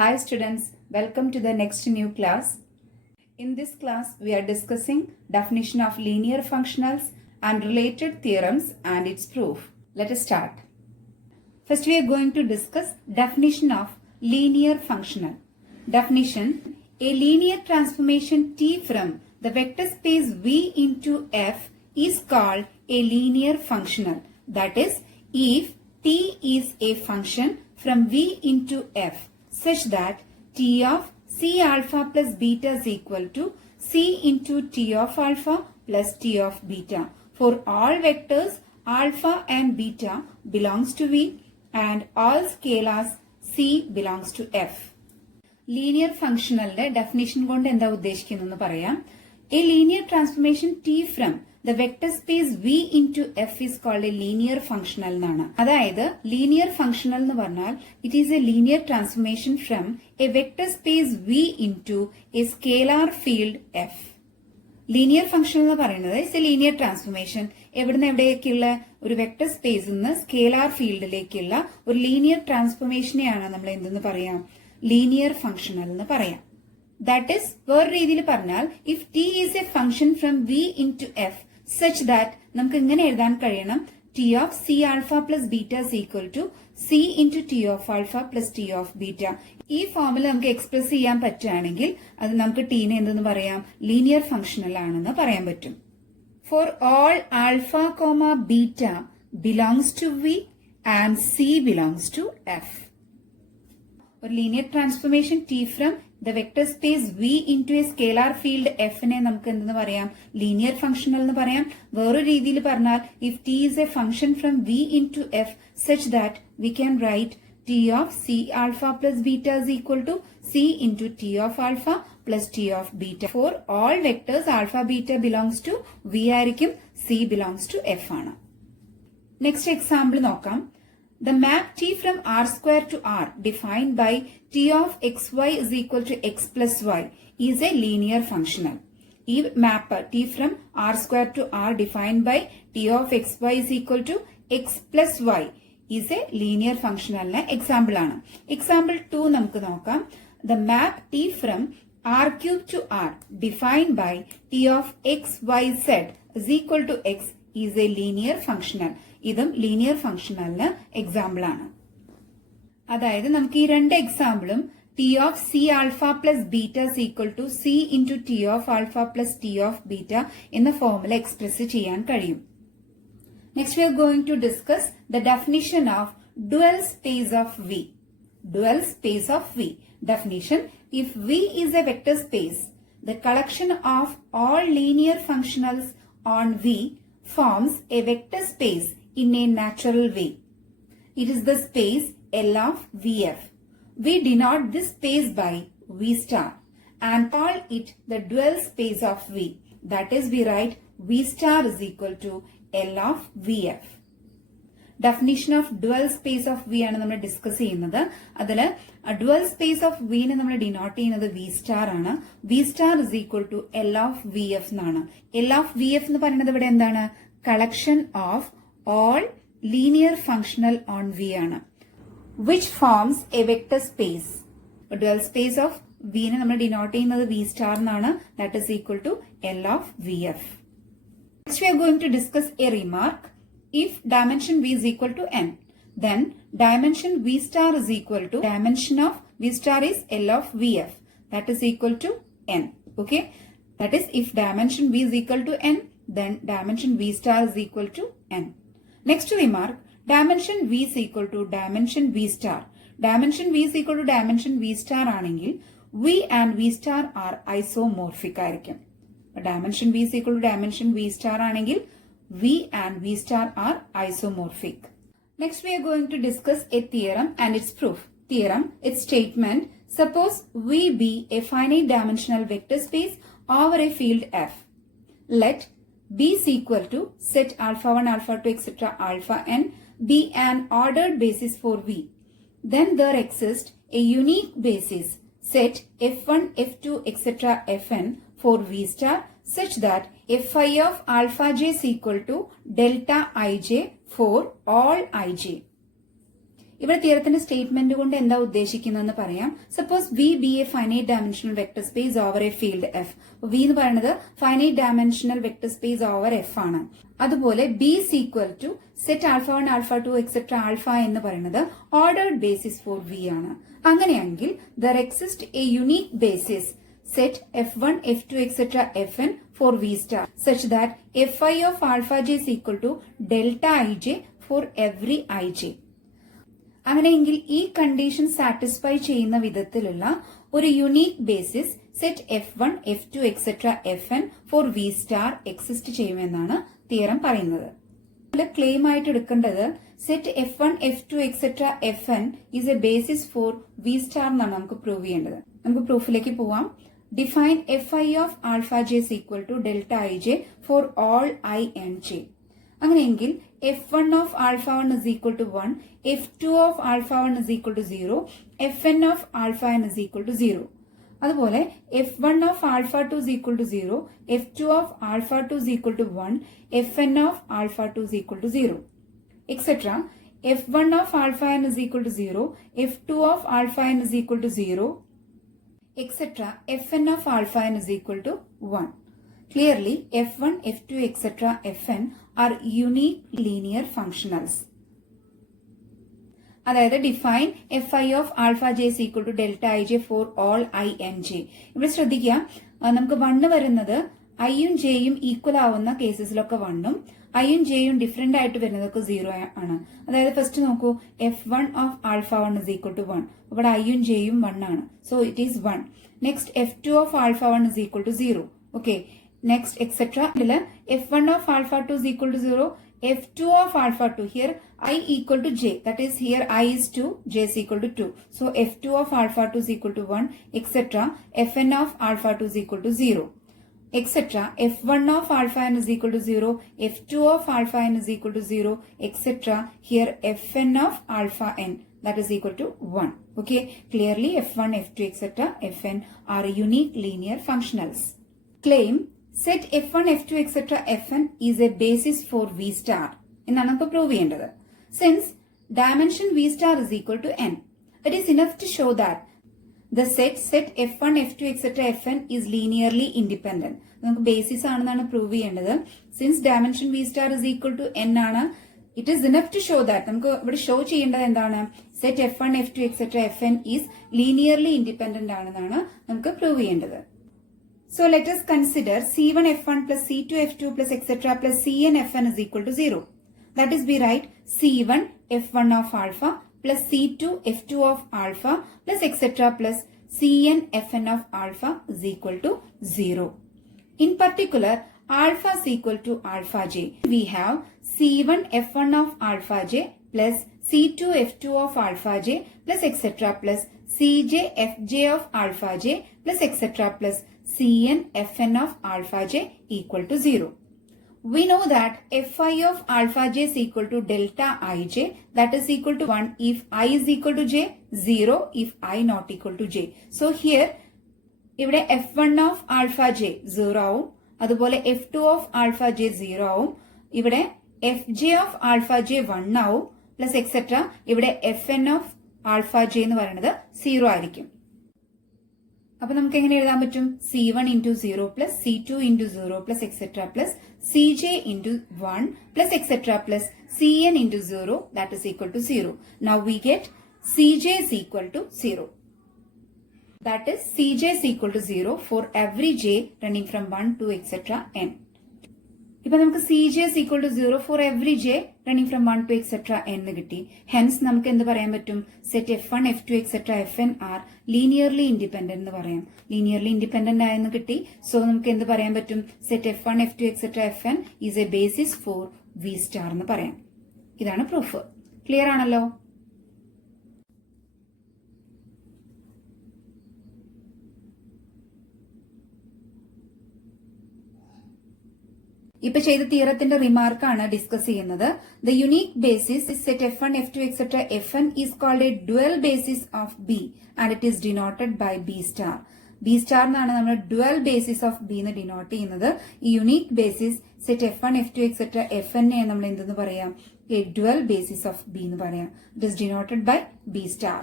Hi students, welcome to the next new class. In this class, we are discussing definition of linear functionals and related theorems and its proof. Let us start. First, we are going to discuss definition of linear functional. Definition: a linear transformation T from the vector space V into F is called a linear functional. That is, if T is a function from V into F such that T of C alpha plus beta is equal to C into T of alpha plus T of beta. For all vectors alpha and beta belongs to V and all scalars C belongs to F. Linear ഫംഗ്ഷണലിന്റെ definition കൊണ്ട് എന്താ ഉദ്ദേശിക്കുന്നതെന്ന് പറയാം. A linear transformation T from the vector space V into F is called a linear functional എന്നാണ്. അതായത് linear functional എന്ന് പറഞ്ഞാൽ it is a linear transformation from a vector space V into a scalar field F. Linear function എന്ന് പറയുന്നത് it's A linear transformation എവിടുന്ന് എവിടേക്കുള്ള ഒരു vector സ്പേസിൽ നിന്ന് സ്കേലാർ ഫീൽഡിലേക്കുള്ള ഒരു ലീനിയർ ട്രാൻസ്ഫോർമേഷനെയാണ് നമ്മൾ എന്തെന്ന് പറയാം, ലീനിയർ ഫംഗ്ഷണൽ എന്ന് പറയാം. ദാറ്റ് ഈസ് വേറെ രീതിയിൽ പറഞ്ഞാൽ if T is a function from V into F such that നമുക്ക് ഇങ്ങനെ എഴുതാൻ കഴിയണം T of C alpha plus beta is equal to c into T of alpha plus T of beta. ഈ ഫോമിൽ നമുക്ക് എക്സ്പ്രസ് ചെയ്യാൻ പറ്റുകയാണെങ്കിൽ അത് നമുക്ക് ടീനെ എന്തെന്ന് പറയാം, ലീനിയർ ഫംഗ്ഷണൽ ആണെന്ന് പറയാൻ പറ്റും. For all alpha comma beta belongs to V and C belongs to F. ഒരു linear transformation T from the vector space V into a scalar field എഫിനെ നമുക്ക് എന്തെന്ന് പറയാം, ലീനിയർ ഫംഗ്ഷണൽ എന്ന് പറയാം. വേറൊരു രീതിയിൽ പറഞ്ഞാൽ if T is a function from V into F such that we can write T of C alpha plus beta is equal to C into T of alpha plus T of beta. For all vectors alpha beta belongs to V ആയിരിക്കും, c belongs to F ആണ്. Next example നോക്കാം. The map T from R square to R defined by T of xy is equal to x plus y is a linear functional. ഈ മാപ്പ് T from R square to R defined by T of xy is equal to x plus y is a linear functional example ആണ്. Example 2 നമുക്ക് നോക്കാം. The map T from R cube to R defined by T of x y z is equal to x is a linear functional. ഇതും linear ഫംഗ്ഷണലിന് example ആണ്. അതായത് നമുക്ക് ഈ രണ്ട് എക്സാമ്പിളും T of C alpha plus beta is equal to C into T of alpha plus T of beta എന്ന ഫോമിൽ എക്സ്പ്രസ് ചെയ്യാൻ കഴിയും. Next we are going to discuss the definition of dual space of V. Dual space of V definition: if V is a vector space, the collection of all linear functionals on V forms a vector space in a natural way. It is the space L of VF. We denote this space by V star and call it the dual space of V. That is, we write V star is equal to L of VF. Definition of dual space of V ആണ് നമ്മൾ discuss ചെയ്യുന്നത്. അതിൽ dual space of വിനെ നമ്മൾ denote ചെയ്യുന്നത് V star ആണ്. V star is equal to L of V F എന്നാണ്. L of V F എന്ന് പറയുന്നത് ഇവിടെ എന്താണ്, collection of all linear functional on V ആണ്, which forms a vector space. Dual space of വിനെ നമ്മൾ ഡിനോട്ട് ചെയ്യുന്നത് വി സ്റ്റാർ എന്നാണ്. That is equal to L of V F. Next we are going to discuss a remark. If dimension V is equal to n, then dimension V star is equal to dimension of V star is L of VF. That is equal to n. Okay. That is, if dimension V is equal to n, then dimension V star is equal to n. Next remark, dimension V is equal to dimension V star. Dimension V is equal to dimension V star ആണെങ്കിൽ V and V star are isomorphic ആയിരിക്കും. Dimension V is equal to dimension V star ആണെങ്കിൽ V and V star are isomorphic. Next we are going to discuss a theorem and its proof. Theorem, its statement: suppose V be a finite dimensional vector space over a field F. Let B is equal to set alpha 1, alpha 2, etc. alpha n be an ordered basis for V. Then there exists a unique basis set F1, F2, etc. Fn for V star such that Fi of alpha j is equal to delta ij for all ij. ഇവിടെ തിയറത്തിന്റെ statement കൊണ്ട് എന്താ ഉദ്ദേശിക്കുന്നതെന്ന് പറയാം. Suppose V be a finite dimensional vector space over a field F. V എന്ന് പറയുന്നത് finite dimensional vector space over F ആണ്. അതുപോലെ B is equal to set alpha 1 alpha 2 etcetera alpha എന്ന് പറയുന്നത് ഓർഡേർഡ് ബേസിസ് ഫോർ വി ആണ്. അങ്ങനെയെങ്കിൽ there exist a unique basis set f1, f2, etc. fn for v star such that fi of alpha j is equal to delta ij for every ij. അങ്ങനെയെങ്കിൽ ഈ condition satisfy ചെയ്യുന്ന വിധത്തിലുള്ള ഒരു unique basis set f1, f2, etc. fn for v star exist ചെയ്യുമെന്നാണ് theorem പറയുന്നത്. Claim ആയിട്ട് എടുക്കേണ്ടത് set f1, f2, etc. fn is a basis for v star എന്നാണ് നമുക്ക് പ്രൂവ് ചെയ്യേണ്ടത്. നമുക്ക് പ്രൂഫിലേക്ക് പോവാം. Define fi of alpha j is equal to delta ij for all I n j. അങ്ങനെയെങ്കിൽ f1 of alpha 1 is equal to 1, f2 of alpha 1 is equal to 0, fn of alpha n is equal to 0. അതുപോലെ f1 of alpha 2 is equal to 0, f2 of alpha 2 is equal to 1, fn of alpha 2 is equal to 0, etc. f1 of alpha n is equal to 0, f2 of alpha n is equal to 0, etc. fn of alpha n is equal to 1. Clearly, f1, f2, etc. fn are unique linear functionals. അതായത് define fi of alpha j is equal to delta ij for all I n j. ഇവിടെ ശ്രദ്ധിക്കുക, നമുക്ക് 1 വരുന്നത് ഐയും ജെയും equal ആവുന്ന കേസസിലൊക്കെ 1ഉം ഐയും ജെയും different ആയിട്ട് വരുന്നതൊക്കെ 0 ആണ്. അതായത് ഫസ്റ്റ് നോക്കൂ, f1 of alpha 1 is equal to 1. ഇവിടെ ഐയും ജെയും 1 ആണ്. So it is 1. Next f2 of alpha 1 is equal to 0. Okay, next etcetera. ഇതില് f1 of alpha 2 is equal to 0, f2 of alpha 2, here I equal to j, that is here I is 2, j is equal to 2. So f2 of alpha 2 is equal to 1, etc. fn of alpha 2 is equal to 0, etc. f1 of alpha n is equal to 0, f2 of alpha n is equal to 0, etc. Here fn of alpha n, that is equal to 1. Okay, clearly f1, f2, etc. fn are unique linear functionals. Claim set f1, f2, etc. fn is a basis for v star എന്നാണ് നമുക്ക് prove ചെയ്യേണ്ടത്. Since dimension v star is equal to n, it is enough to show that the set f1, f2, etc. fn is linearly independent. നമുക്ക് basis ആണെന്നാണ് prove ചെയ്യേണ്ടത്. Since dimension v star is equal to n ആണ്, it is enough to show that. നമുക്ക് ഇവിടെ show ചെയ്യേണ്ടത് എന്താണ്? Set f1, f2, etc. fn is linearly independent ആണെന്നാണ് നമുക്ക് പ്രൂവ് ചെയ്യേണ്ടത്. So let us consider c1 f1 plus c2 f2 plus etc. plus cn fn is equal to 0. That is, we write c1 f1 of alpha plus c2 f2 of alpha plus etc. plus cn fn of alpha is equal to 0. In particular, alpha is equal to alpha j. We have c1 f1 of alpha j plus c2 f2 of alpha j plus etc. plus cj fj of alpha j plus etc. plus cn fn of alpha j equal to 0. We know that fi of alpha j is equal to delta ij, that is equal to 1 if I is equal to j, 0 if I not equal to j. So here ഇവിടെ f1 of alpha j 0 ആവും, അതുപോലെ f2 of alpha j 0 ആവും, ഇവിടെ fj of alpha j 1 ആവും, plus etcetera ഇവിടെ fn of alpha j എന്ന് പറയുന്നത് 0 ആയിരിക്കും. അപ്പൊ നമുക്ക് എങ്ങനെ എഴുതാൻ പറ്റും? c1 into 0 plus c2 into 0 plus etc. plus cj into 1 plus etc. plus cn into 0, that is equal to 0. Now we get cj is equal to 0. That is cj is equal to 0 for every j running from 1 to etc. n. ഇപ്പൊ നമുക്ക് cj is equal to 0 for every j running from 1 to etc. എന്ന് കിട്ടി. Hence നമുക്ക് എന്ത് പറയാൻ പറ്റും? Set f1, f2, etc. fn R linearly independent എന്ന് പറയാം. ലീനിയർലി ഇൻഡിപെൻഡന്റ് ആയെന്ന് കിട്ടി. സോ നമുക്ക് എന്ത് പറയാൻ പറ്റും? Set f1, f2, etc. fn is a basis for v star എന്ന് പറയാം. ഇതാണ് പ്രൂഫ്. ക്ലിയർ ആണല്ലോ? ഇപ്പൊ ചെയ്ത തിയറത്തിന്റെ റിമാർക്കാണ് ഡിസ്കസ് ചെയ്യുന്നത്. The unique basis set f1, f2, etc. fn is called a dual basis of b and it is denoted by b star. b star എന്നാണ് നമ്മൾ ഡ്യുവൽ ബേസിസ് ഓഫ് b എന്ന് denote ചെയ്യുന്നത്. ഈ unique basis set f1, f2, etc. fn നമ്മൾ എന്തെന്ന് പറയാം? a dual basis of B എന്ന് പറയാം. It is denoted by B star.